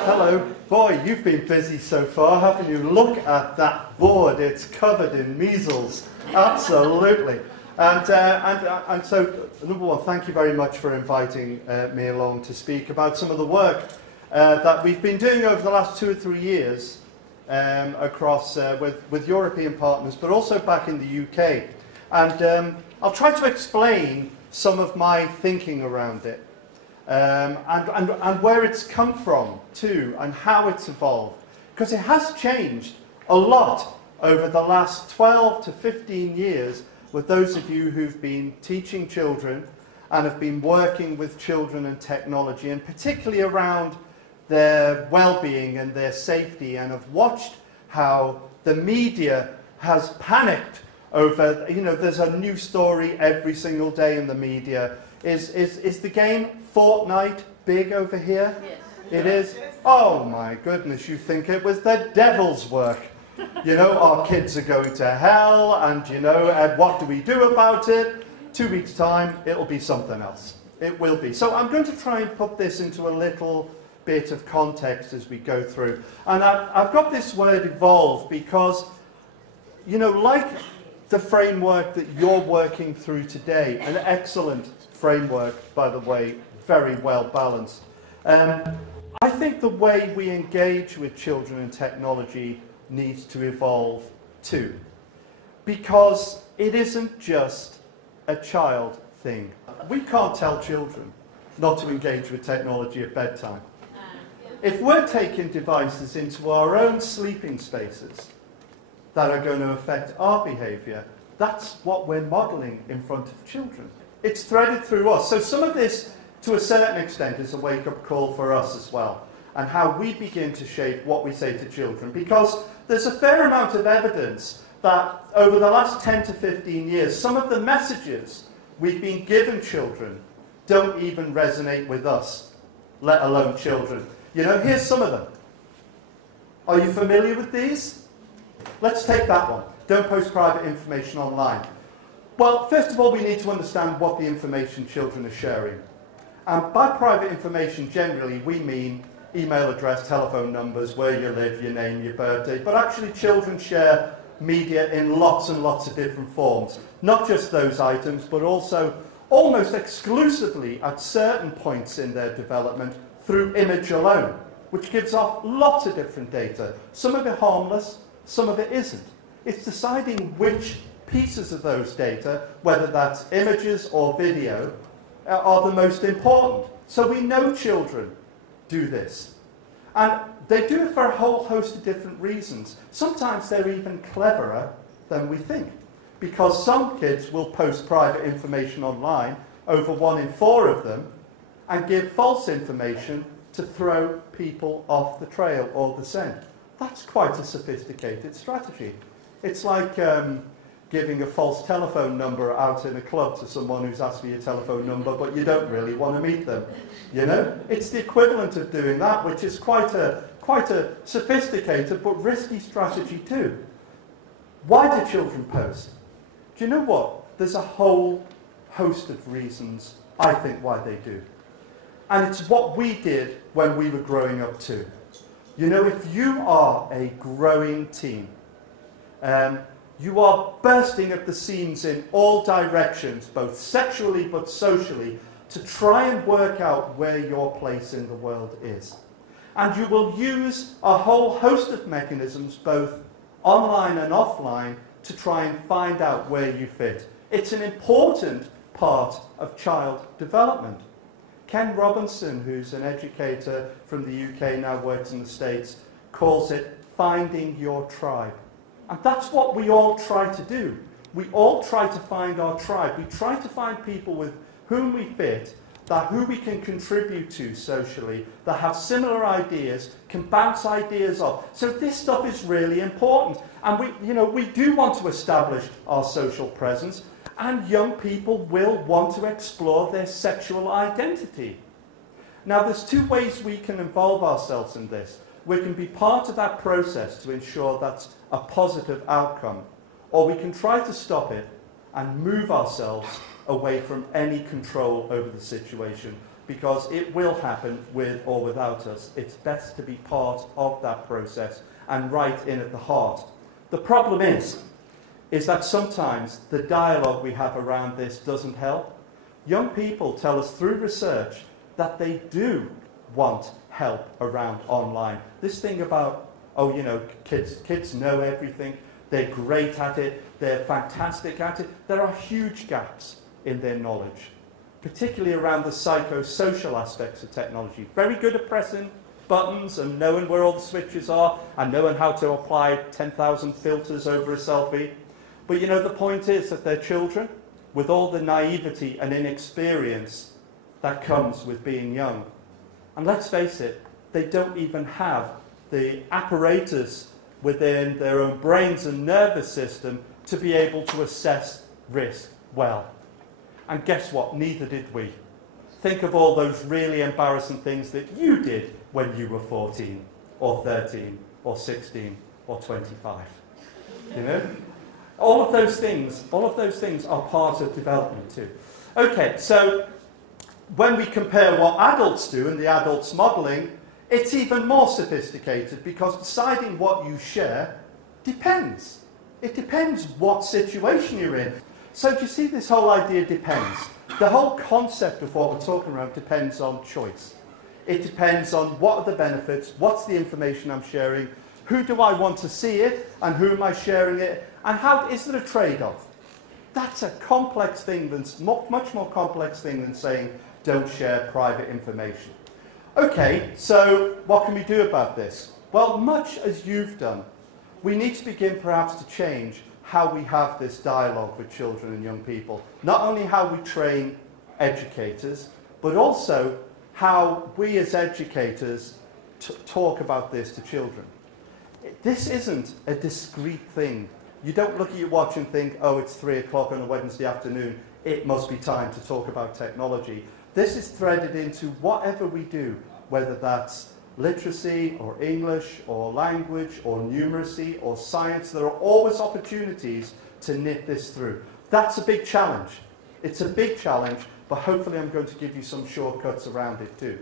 Hello. Boy, you've been busy so far, haven't you? Look at that board. It's covered in measles. Absolutely. And so, number one, thank you very much for inviting me along to speak about some of the work that we've been doing over the last 2 or 3 years across with European partners, but also back in the UK. And I'll try to explain some of my thinking around it. And where it's come from too, and how it's evolved, because it has changed a lot over the last 12 to 15 years with those of you who've been teaching children and have been working with children and technology, and particularly around their well-being and their safety, and have watched how the media has panicked over, you know, there's a new story every single day in the media. Is the game Fortnite big over here? Yes. It is? Oh my goodness, you think it was the devil's work. You know, our kids are going to hell, and you know, and what do we do about it? 2 weeks' time, it'll be something else. It will be. So I'm going to try and put this into a little bit of context as we go through. And I've got this word evolve because, you know, like the framework that you're working through today, an excellent framework, by the way, very well balanced. I think the way we engage with children and technology needs to evolve too, because it isn't just a child thing. We can't tell children not to engage with technology at bedtime. If we're taking devices into our own sleeping spaces that are going to affect our behaviour, that's what we're modelling in front of children. It's threaded through us. So some of this, to a certain extent, is a wake-up call for us as well, and how we begin to shape what we say to children. Because there's a fair amount of evidence that over the last 10 to 15 years, some of the messages we've been giving children don't even resonate with us, let alone children. You know, here's some of them. Are you familiar with these? Let's take that one. Don't post private information online. Well, first of all, we need to understand what the information children are sharing. And by private information, generally, we mean email address, telephone numbers, where you live, your name, your birthday. But actually, children share media in lots and lots of different forms. Not just those items, but also almost exclusively at certain points in their development through image alone, which gives off lots of different data. Some of it harmless, some of it isn't. It's deciding which pieces of those data, whether that's images or video, are the most important. So we know children do this. And they do it for a whole host of different reasons. Sometimes they're even cleverer than we think, because some kids will post private information online, over 1 in 4 of them, and give false information to throw people off the trail or the scent. That's quite a sophisticated strategy. It's like giving a false telephone number out in a club to someone who's asked for your telephone number, but you don't really want to meet them. You know, it's the equivalent of doing that, which is quite a sophisticated but risky strategy too. Why do children post? Do you know what? There's a whole host of reasons, I think, why they do. And it's what we did when we were growing up too. You know, if you are a growing teen, you are bursting at the seams in all directions, both sexually but socially, to try and work out where your place in the world is. And you will use a whole host of mechanisms, both online and offline, to try and find out where you fit. It's an important part of child development. Ken Robinson, who's an educator from the UK, now works in the States, calls it finding your tribe. And that's what we all try to do. We all try to find our tribe. We try to find people with whom we fit, who we can contribute to socially, that have similar ideas, can bounce ideas off. So this stuff is really important. And we do want to establish our social presence, and young people will want to explore their sexual identity. Now, there's two ways we can involve ourselves in this. We can be part of that process to ensure that's a positive outcome, or we can try to stop it and move ourselves away from any control over the situation, because it will happen with or without us. It's best to be part of that process and right in at the heart. The problem is that sometimes the dialogue we have around this doesn't help. Young people tell us through research that they do want help around online. This thing about, oh, you know, kids know everything, they're great at it, they're fantastic at it. There are huge gaps in their knowledge, particularly around the psychosocial aspects of technology. Very good at pressing buttons and knowing where all the switches are and knowing how to apply 10,000 filters over a selfie. But you know, the point is that they're children with all the naivety and inexperience that comes with being young. And let's face it, they don't even have the apparatus within their own brains and nervous system to be able to assess risk well. And guess what? Neither did we. Think of all those really embarrassing things that you did when you were 14 or 13 or 16 or 25. You know? All of those things are part of development too. Okay, so when we compare what adults do and the adults modelling, it's even more sophisticated, because deciding what you share depends. It depends what situation you're in. So do you see, this whole idea depends. The whole concept of what we're talking about depends on choice. It depends on what are the benefits, what's the information I'm sharing, who do I want to see it, and who am I sharing it, and how is there a trade-off? That's a complex thing, much more complex thing than saying don't share private information. Okay, so what can we do about this? Well, much as you've done, we need to begin perhaps to change how we have this dialogue with children and young people. Not only how we train educators, but also how we as educators talk about this to children. This isn't a discrete thing. You don't look at your watch and think, oh, it's 3 o'clock on a Wednesday afternoon, it must be time to talk about technology. This is threaded into whatever we do, whether that's literacy or English or language or numeracy or science. There are always opportunities to knit this through. That's a big challenge. It's a big challenge, but hopefully I'm going to give you some shortcuts around it too.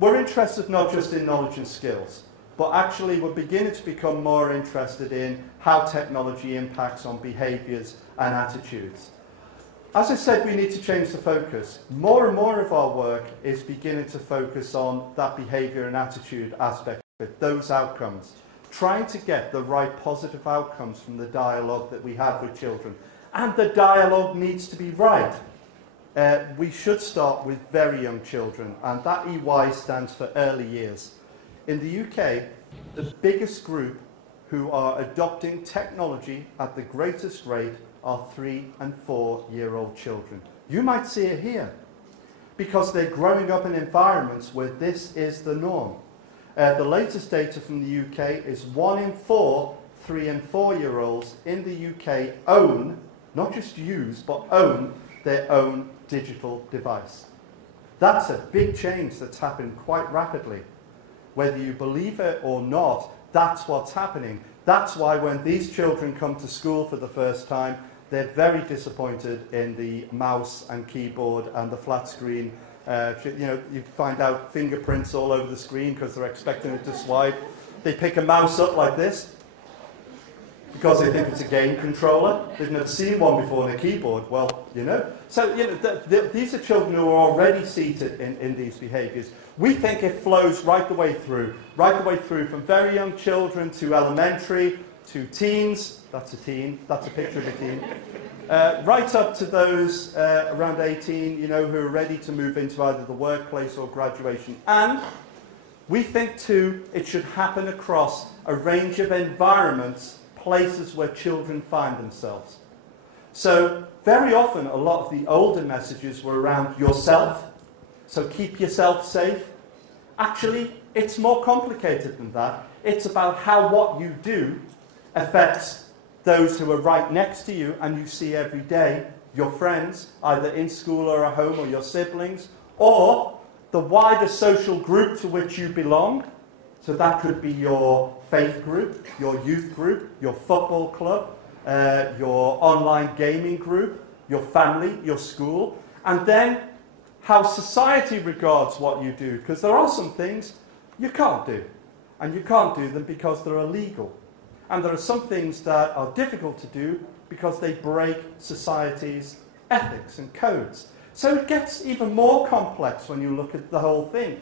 We're interested not just in knowledge and skills, but actually we're beginning to become more interested in how technology impacts on behaviours and attitudes. As I said, we need to change the focus. More and more of our work is beginning to focus on that behaviour and attitude aspect of it, those outcomes, trying to get the right positive outcomes from the dialogue that we have with children. And the dialogue needs to be right. We should start with very young children, and that EY stands for early years. In the UK, the biggest group who are adopting technology at the greatest rate are 3- and 4-year-old children. You might see it here, because they're growing up in environments where this is the norm. The latest data from the UK is 1 in 4 3- and 4-year-olds in the UK own, not just use, but own their own digital device. That's a big change that's happened quite rapidly. Whether you believe it or not, that's what's happening. That's why when these children come to school for the first time, they're very disappointed in the mouse and keyboard and the flat screen. You find out fingerprints all over the screen because they're expecting it to swipe. They pick a mouse up like this because they think it's a game controller. They've never seen one before in a keyboard. Well, you know. So these are children who are already seated in these behaviours. We think it flows right the way through from very young children to elementary, to teens. That's a teen. That's a picture of a teen. Right up to those around 18, you know, who are ready to move into either the workplace or graduation. And we think too it should happen across a range of environments, places where children find themselves. So very often a lot of the older messages were around yourself. So keep yourself safe. Actually, it's more complicated than that. It's about how what you do affects those who are right next to you and you see every day, your friends, either in school or at home, or your siblings, or the wider social group to which you belong. So that could be your faith group, your youth group, your football club, your online gaming group, your family, your school, and then how society regards what you do, because there are some things you can't do, and you can't do them because they're illegal. And there are some things that are difficult to do because they break society's ethics and codes. So it gets even more complex when you look at the whole thing.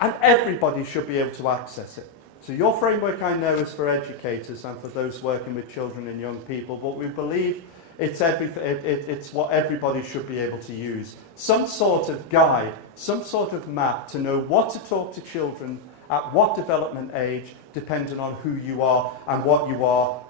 And everybody should be able to access it. So your framework, I know, is for educators and for those working with children and young people, but we believe it's what everybody should be able to use. Some sort of guide, some sort of map to know what to talk to children at what development age, depending on who you are and what you are,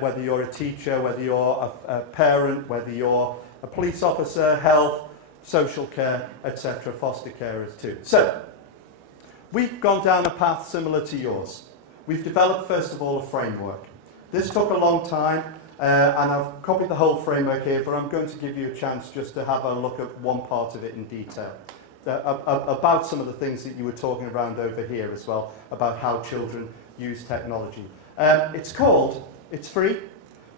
whether you're a teacher, whether you're a parent, whether you're a police officer, health, social care, etc., foster carers too. So, we've gone down a path similar to yours. We've developed, first of all, a framework. This took a long time, and I've copied the whole framework here, but I'm going to give you a chance just to have a look at one part of it in detail. About some of the things that you were talking around over here as well, about how children use technology. It's free,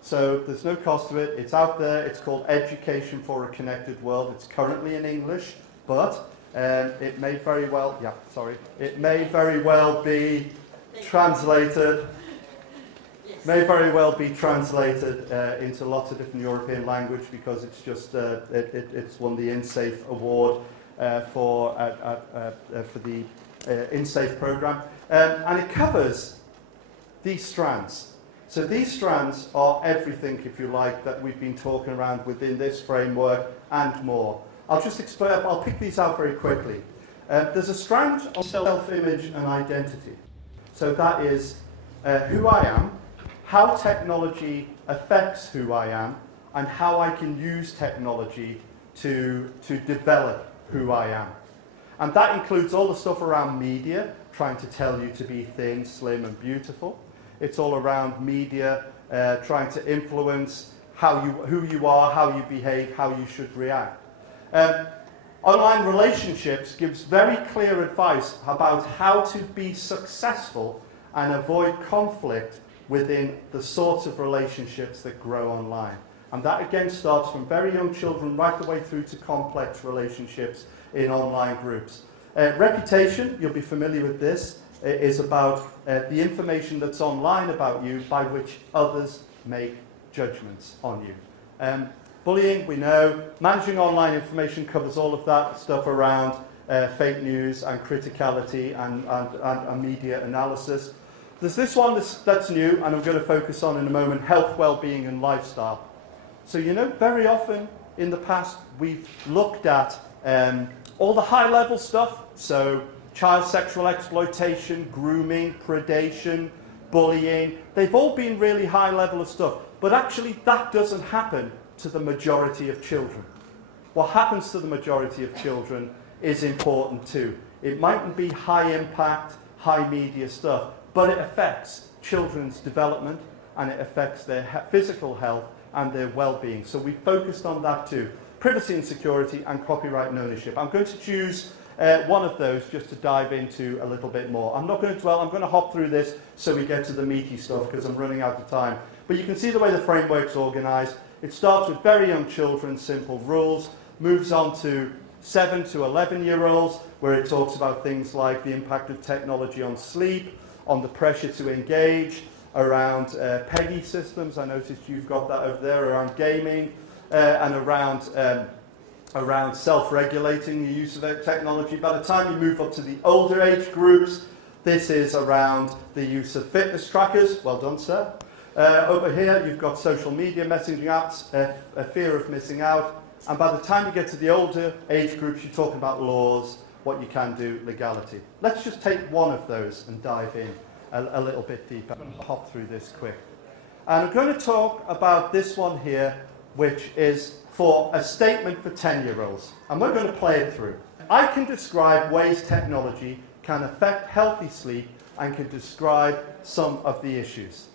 so there's no cost to it. It's out there. It's called Education for a Connected World. It's currently in English, but it may very well, be translated. May very well be translated into lots of different European language, because it's just it's won the InSafe award for the InSafe program, and it covers these strands. So these strands are everything, if you like, that we've been talking around within this framework and more. I'll just explain. I'll pick these out very quickly. There's a strand on self-image and identity. So that is who I am, how technology affects who I am, and how I can use technology to develop who I am. And that includes all the stuff around media, trying to tell you to be thin, slim, and beautiful. It's all around media, trying to influence who you are, how you behave, how you should react. Online relationships gives very clear advice about how to be successful and avoid conflict within the sorts of relationships that grow online. And that again starts from very young children right the way through to complex relationships in online groups. Reputation, you'll be familiar with this, is about the information that's online about you by which others make judgments on you. Bullying, we know. Managing online information covers all of that stuff around fake news and criticality and media analysis. There's this one that's new, and I'm going to focus on in a moment, health, well-being and lifestyle. So you know, very often in the past we've looked at all the high-level stuff, so child sexual exploitation, grooming, predation, bullying. They've all been really high level of stuff, but actually that doesn't happen to the majority of children. What happens to the majority of children is important too. It mightn't be high impact, high media stuff, but it affects children's development, and it affects their physical health and their well-being. So we focused on that too. Privacy and security and copyright and ownership. I'm going to choose one of those just to dive into a little bit more. I'm not going to dwell, I'm going to hop through this so we get to the meaty stuff because I'm running out of time. But you can see the way the framework's organised. It starts with very young children, simple rules, moves on to 7 to 11-year-olds, where it talks about things like the impact of technology on sleep, on the pressure to engage, around PEGI systems. I noticed you've got that over there, around gaming, and around self-regulating the use of technology. By the time you move up to the older age groups, this is around the use of fitness trackers. Well done, sir. Over here, you've got social media messaging apps, a fear of missing out. And by the time you get to the older age groups, you talk about laws, what you can do, legality. Let's just take one of those and dive in a little bit deeper. I'm going to hop through this quick. And I'm going to talk about this one here, which is for a statement for 10-year-olds. And we're going to play it through. I can describe ways technology can affect healthy sleep and can describe some of the issues.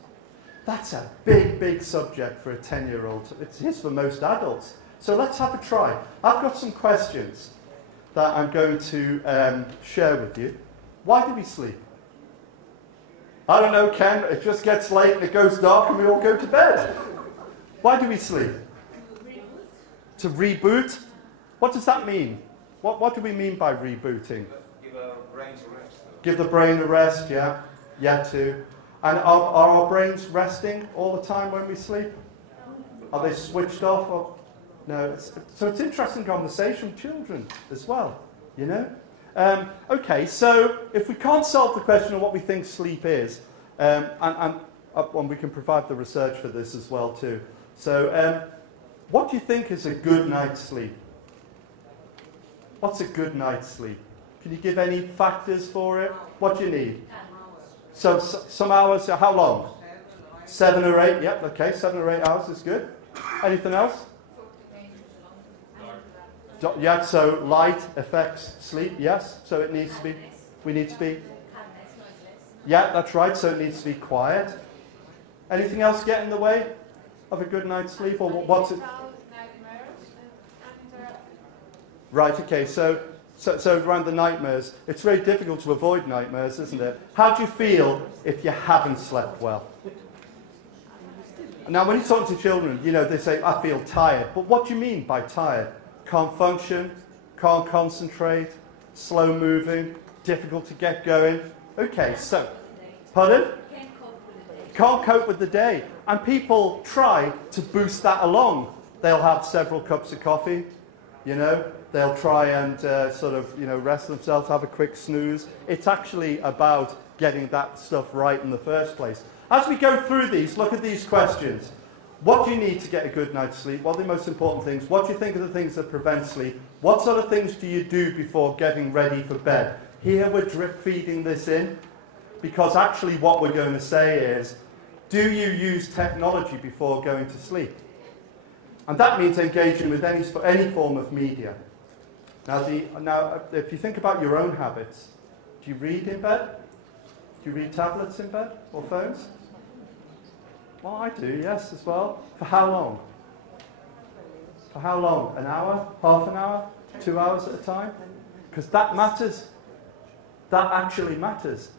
That's a big, big subject for a 10-year-old. It is for most adults. So let's have a try. I've got some questions. that I'm going to share with you. Why do we sleep? I don't know, Ken. It just gets late and it goes dark and we all go to bed. Why do we sleep? To reboot? What does that mean? What do we mean by rebooting? Give our brains a rest. Give the brain a rest, yeah. Yeah, too. And are our brains resting all the time when we sleep? Are they switched off? Or? No. So it's interesting conversation with children as well, you know? Okay, so if we can't solve the question of what we think sleep is, and we can provide the research for this as well too. So what do you think is a good night's sleep? What's a good night's sleep? Can you give any factors for it? What do you need? So some hours, how long? 7 or 8, yep, okay, 7 or 8 hours is good. Anything else? Yeah, so light affects sleep, yes. So it needs to be, we need to be, yeah, that's right, so it needs to be quiet. Anything else get in the way of a good night's sleep, or what's it? Right, okay, so around the nightmares, it's very difficult to avoid nightmares, isn't it? How do you feel if you haven't slept well? Now, when you talk to children, you know, they say, I feel tired. But what do you mean by tired? Can't function, can't concentrate, slow moving, difficult to get going. Okay, so, pardon? Can't cope with the day. And people try to boost that along. They'll have several cups of coffee, you know. They'll try and sort of, you know, rest themselves, have a quick snooze. It's actually about getting that stuff right in the first place. As we go through these, look at these questions. What do you need to get a good night's sleep? What are the most important things? What do you think are the things that prevent sleep? What sort of things do you do before getting ready for bed? Here we're drip feeding this in, because actually what we're going to say is, do you use technology before going to sleep? And that means engaging with any form of media. Now, if you think about your own habits, do you read in bed? Do you read tablets in bed or phones? Well, I do, yes, as well. For how long? For how long? An hour? Half an hour? 2 hours at a time? Because that matters. That actually matters.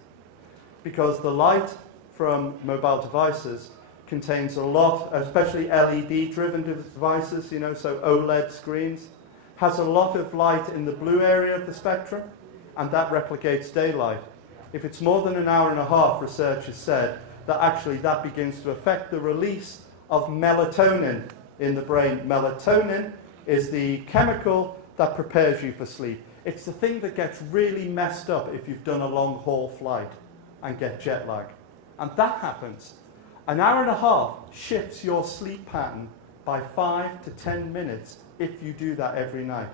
Because the light from mobile devices contains a lot, especially LED-driven devices, you know, so OLED screens, has a lot of light in the blue area of the spectrum, and that replicates daylight. If it's more than an hour and a half, research has said that actually that begins to affect the release of melatonin in the brain. Melatonin is the chemical that prepares you for sleep. It's the thing that gets really messed up if you've done a long-haul flight and get jet lag. And that happens. An hour and a half shifts your sleep pattern by 5 to 10 minutes if you do that every night.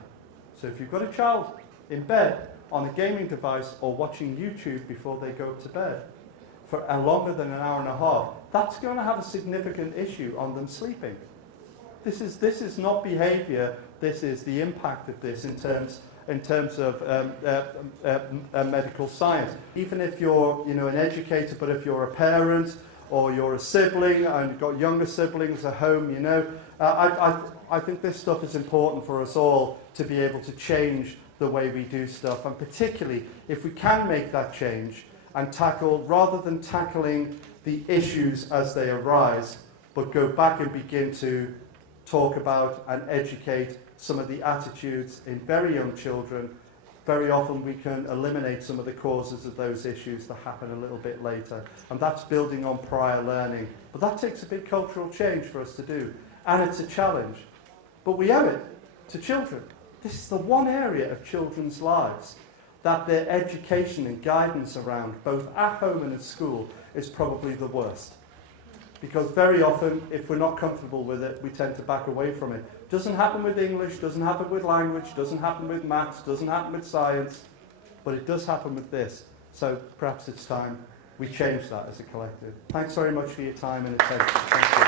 So if you've got a child in bed on a gaming device or watching YouTube before they go to bed for longer than an hour and a half, that's going to have a significant issue on them sleeping. This is not behavior, this is the impact of this in terms of medical science. Even if you're, you know, an educator, but if you're a parent or you're a sibling and you've got younger siblings at home, you know, I think this stuff is important for us all to be able to change the way we do stuff, and particularly if we can make that change and tackle, rather than tackling the issues as they arise, but go back and begin to talk about and educate some of the attitudes in very young children, very often we can eliminate some of the causes of those issues that happen a little bit later. And that's building on prior learning. But that takes a big cultural change for us to do. And it's a challenge. But we owe it to children. This is the one area of children's lives that their education and guidance around, both at home and at school, is probably the worst. Because very often, if we're not comfortable with it, we tend to back away from it. Doesn't happen with English, doesn't happen with language, doesn't happen with maths, doesn't happen with science, but it does happen with this. So perhaps it's time we change that as a collective. Thanks very much for your time and attention. Thank you.